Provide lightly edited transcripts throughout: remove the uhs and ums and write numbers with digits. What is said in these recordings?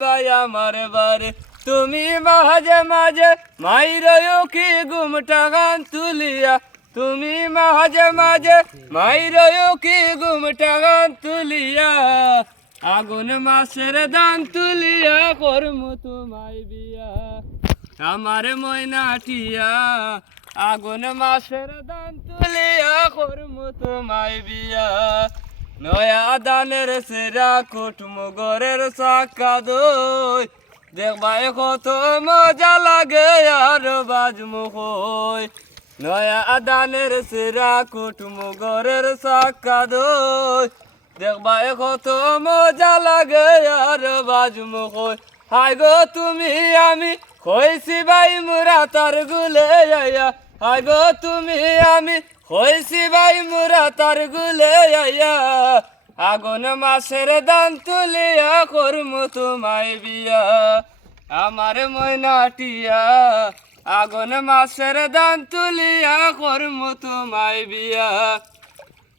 ভাই আমার বারে তুমি মাঝে মাঝে মাইরও কি ঘুমটা গান তুলিয়া তুমি মাঝে মাঝে মাইরও কি ঘুমটা গান তুলিয়া আগুন মাসের দান তুলিয়া করমু তোমায় বিয়া আমার ময়নাটিয়া আগুন মাসের দান তুলিয়া করমু তোমায় বিয়া নয়া দানের সেরা কুটমু গরের সাক্কা দই দেখবাই কত মজা লাগে আর বাজমু হই নয়া দানের সেরা কুটমু গরের সাক্কা দই দেখবাই কত মজা লাগে আর বাজমু হই হাই গো তুমি আমি হইছি ভাই মুরা তার গুলে আয়া হাই গো তুমি আমি হইছি ভাই মুরা তার গুলে আয়া আগুন মাসের দান তুলিয়া করমু তোমায় বিয়া আমার ময়নাটিয়া আগুন মাসের দান তুলিয়া করমু তোমায় বিয়া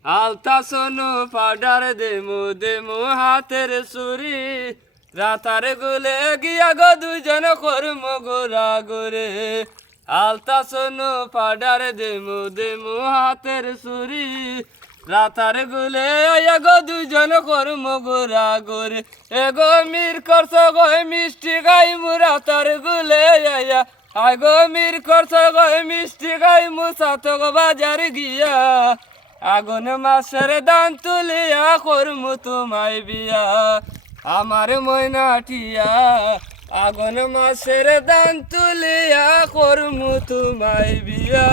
আলতা সোনু পাউডার দেমু দেমু হাতের সুরি রাতার গুলে গিয়া গো দুজন করমু গোরা গোরে আলতা সোনু পাউডার দেমু দেমু হাতের সুরি রাতার গুলে আয়া গো দুজন করমু গোরা গোরে এগো মির করছ গো মিষ্টি গাই মুরা তার গুলে আয়া আগো মির করছ গো মিষ্টি গাই মুসা তো বাজার গিয়া আগুন মাসের দান তুলিয়া করমু তোমায় বিয়া আমার ময়নাটিয়া আগুন মাসের দান তুলিয়া করমু তোমায় বিয়া।